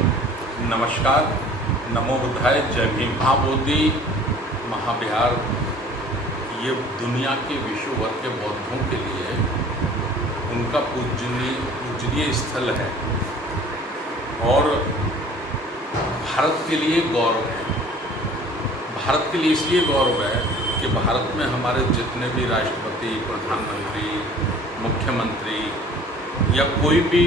नमस्कार, नमो बुद्धाय, जय भीम। महाबोधि महाविहार ये दुनिया के विश्व भर के बौद्धों के लिए उनका पूजनीय स्थल है और भारत के लिए गौरव है। भारत के लिए इसलिए गौरव है कि भारत में हमारे जितने भी राष्ट्रपति, प्रधानमंत्री, मुख्यमंत्री या कोई भी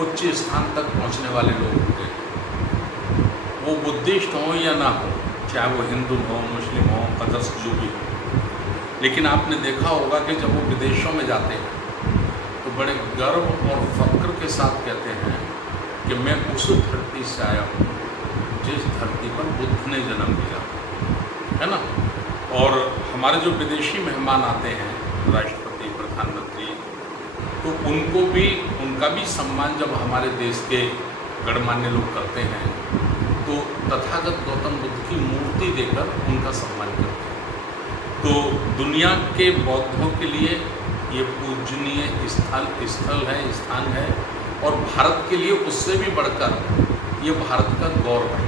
उच्च स्थान तक पहुंचने वाले लोग होते हैं, वो बुद्धिस्ट हों या ना हो, चाहे वो हिंदू हो, मुस्लिम हो, अदर्स जो भी हो। लेकिन आपने देखा होगा कि जब वो विदेशों में जाते हैं तो बड़े गर्व और फख्र के साथ कहते हैं कि मैं उस धरती से आया हूँ जिस धरती पर बुद्ध ने जन्म लिया, है ना। और हमारे जो विदेशी मेहमान आते हैं, राष्ट्रपति, प्रधानमंत्री, तो उनका भी सम्मान जब हमारे देश के गणमान्य लोग करते हैं तो तथागत गौतम बुद्ध की मूर्ति देकर उनका सम्मान करते हैं। तो दुनिया के बौद्धों के लिए ये पूजनीय स्थान है और भारत के लिए उससे भी बढ़कर ये भारत का गौरव है।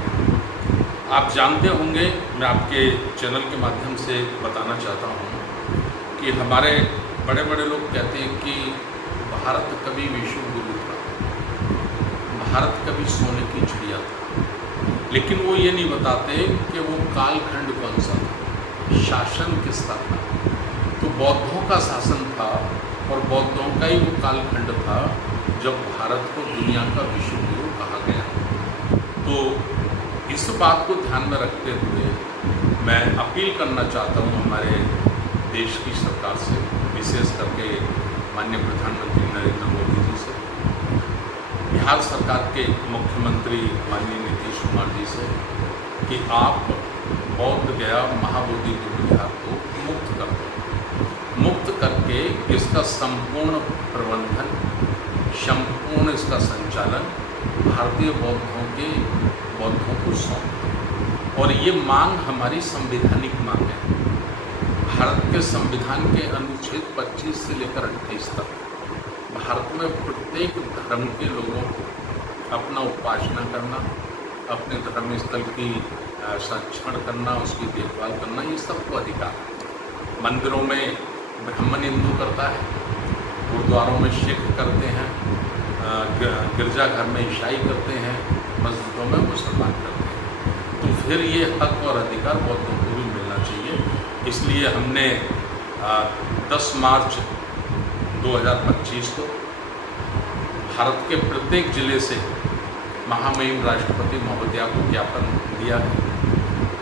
आप जानते होंगे, मैं आपके चैनल के माध्यम से बताना चाहता हूँ कि हमारे बड़े बड़े लोग कहते हैं कि भारत कभी विश्व गुरु था, भारत कभी सोने की चिड़िया था, लेकिन वो ये नहीं बताते कि वो कालखंड कौन सा था, शासन किसका था। तो बौद्धों का शासन था और बौद्धों का ही वो कालखंड था जब भारत को दुनिया का विश्व गुरु कहा गया। तो इस बात को ध्यान में रखते हुए मैं अपील करना चाहता हूँ हमारे देश की सरकार से, विशेष करके माननीय प्रधानमंत्री नरेंद्र मोदी जी से, बिहार सरकार के मुख्यमंत्री माननीय नीतीश कुमार जी से, कि आप बौद्ध गया महाबोधि बुद्ध विहार को मुक्त करके इसका संपूर्ण प्रबंधन, संपूर्ण इसका संचालन भारतीय बौद्धों को सौंप। और ये मांग हमारी संवैधानिक मांग है। भारत के संविधान के अनुच्छेद 25 से लेकर 28 तक भारत में प्रत्येक धर्म के लोगों को अपना उपासना करना, अपने धर्म स्थल की संरक्षण करना, उसकी देखभाल करना, ये सबको अधिकार है। मंदिरों में ब्राह्मण हिंदू करता है, गुरुद्वारों में सिख करते हैं, गिरजाघर में ईसाई करते हैं, मस्जिदों में मुसलमान करते हैं। तो फिर ये हक और अधिकार बौद्धों को भी मिलना चाहिए। इसलिए हमने 10 मार्च 2025 को भारत के प्रत्येक जिले से महामहिम राष्ट्रपति महोदया को ज्ञापन दिया है,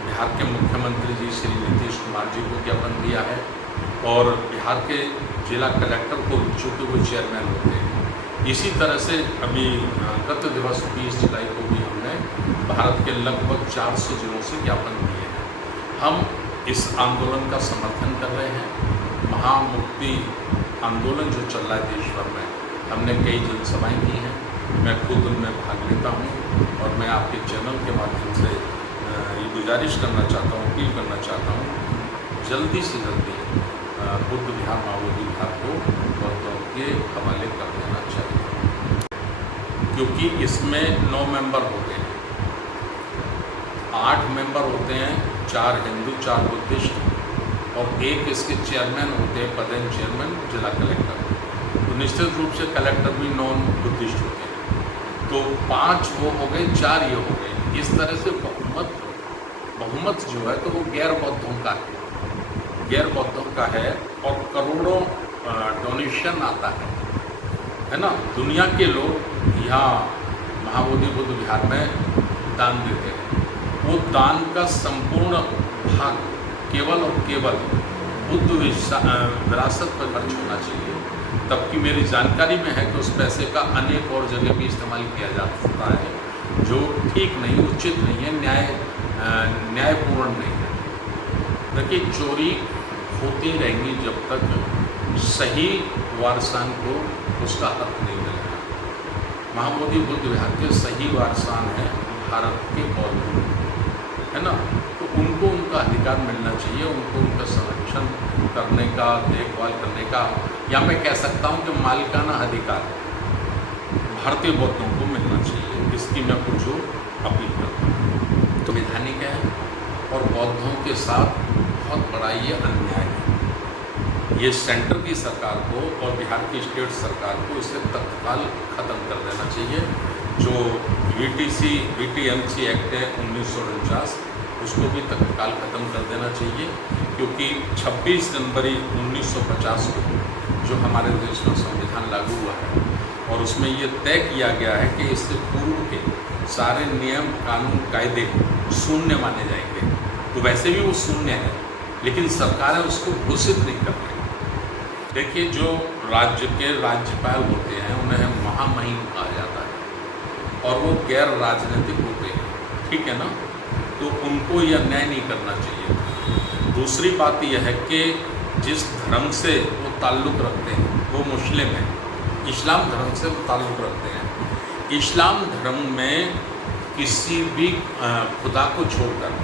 बिहार के मुख्यमंत्री जी श्री नीतीश कुमार जी को ज्ञापन दिया है और बिहार के जिला कलेक्टर को, चूँकि वो चेयरमैन होते हैं। इसी तरह से अभी गत दिवस 20 जुलाई को भी हमने भारत के लगभग 400 जिलों से ज्ञापन दिए हैं। हम इस आंदोलन का समर्थन कर रहे हैं। महामुक्ति आंदोलन जो चल रहा है देश भर में, हमने कई जनसभाएं की हैं, मैं खुद उनमें भाग लेता हूं और मैं आपके चैनल के माध्यम से ये गुजारिश करना चाहता हूं, अपील करना चाहता हूं, जल्दी से जल्दी बुद्ध विहार महाबोधि विहार को बौद्धों के हवाले कर देना चाहिए, क्योंकि इसमें 9 मेंबर होते हैं, 8 मेंबर होते हैं, 4 हिंदू, 4 बुद्धिस्ट और एक इसके चेयरमैन होते हैं, पदेन चेयरमैन, जिला कलेक्टर। तो निश्चित रूप से कलेक्टर भी नॉन बुद्धिस्ट होते हैं। तो 5 वो हो गए, 4 ये हो गए। इस तरह से बहुमत जो है तो वो गैर बौद्धों का है और करोड़ों डोनेशन आता है ना। दुनिया के लोग यहाँ महाबोधि बुद्ध विहार में दान देते हैं। वो दान का संपूर्ण भाग केवल और केवल बुद्ध विरासत पर खर्च होना चाहिए। तबकि मेरी जानकारी में है कि उस पैसे का अनेक और जगह भी इस्तेमाल किया जा सकता है, जो ठीक नहीं, उचित नहीं है, न्यायपूर्ण नहीं है। देखिए, चोरी होती रहेंगी जब तक सही वारसान को उसका हक नहीं मिलेगा। महाबोधि बुद्ध विहार के सही वारसान है भारत के बौद्ध, है ना। तो उनको उनका अधिकार मिलना चाहिए, उनको उनका संरक्षण करने का, देखभाल करने का, या मैं कह सकता हूँ कि मालिकाना अधिकार भारतीय बौद्धों को मिलना चाहिए। इसकी और बौद्धों के साथ बहुत बड़ा ये अन्याय है। ये सेंटर की सरकार को और बिहार की स्टेट सरकार को इसे तत्काल ख़त्म कर देना चाहिए। जो VTMC एक्ट है 1949, उसको भी तत्काल ख़त्म कर देना चाहिए, क्योंकि 26 जनवरी 1950 को जो हमारे देश में संविधान लागू हुआ है और उसमें ये तय किया गया है कि इससे पूर्व के सारे नियम कानून कायदे शून्य माने जाएंगे। तो वैसे भी वो शून्य है, लेकिन सरकारें उसको घोषित नहीं कर रही। देखिए, जो राज्य के राज्यपाल होते हैं उन्हें महामहिम कहा जाता है और वो गैर राजनीतिक होते हैं, ठीक है ना, तो उनको यह अन्याय नहीं करना चाहिए। दूसरी बात यह है कि जिस धर्म से वो ताल्लुक़ रखते हैं वो मुस्लिम है, इस्लाम धर्म से वो ताल्लुक़ रखते हैं। इस्लाम धर्म में किसी भी खुदा को छोड़कर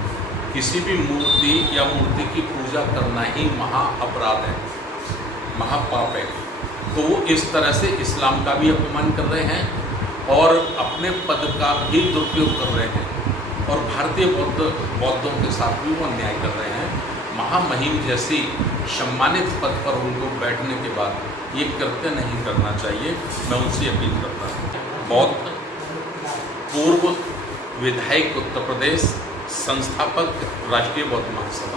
किसी भी मूर्ति या मूर्ति की पूजा करना ही महा अपराध है, महापाप है। तो वो इस तरह से इस्लाम का भी अपमान कर रहे हैं और अपने पद का भी दुरुपयोग कर रहे हैं और भारतीय बौद्धों के साथ भी वो अन्याय कर रहे हैं। महामहिम जैसी सम्मानित पद पर उनको बैठने के बाद ये कृत्य नहीं करना चाहिए। मैं उनसे अपील करता हूँ। बौद्ध पूर्व विधायक उत्तर प्रदेश, संस्थापक राष्ट्रीय बौद्ध महासभा।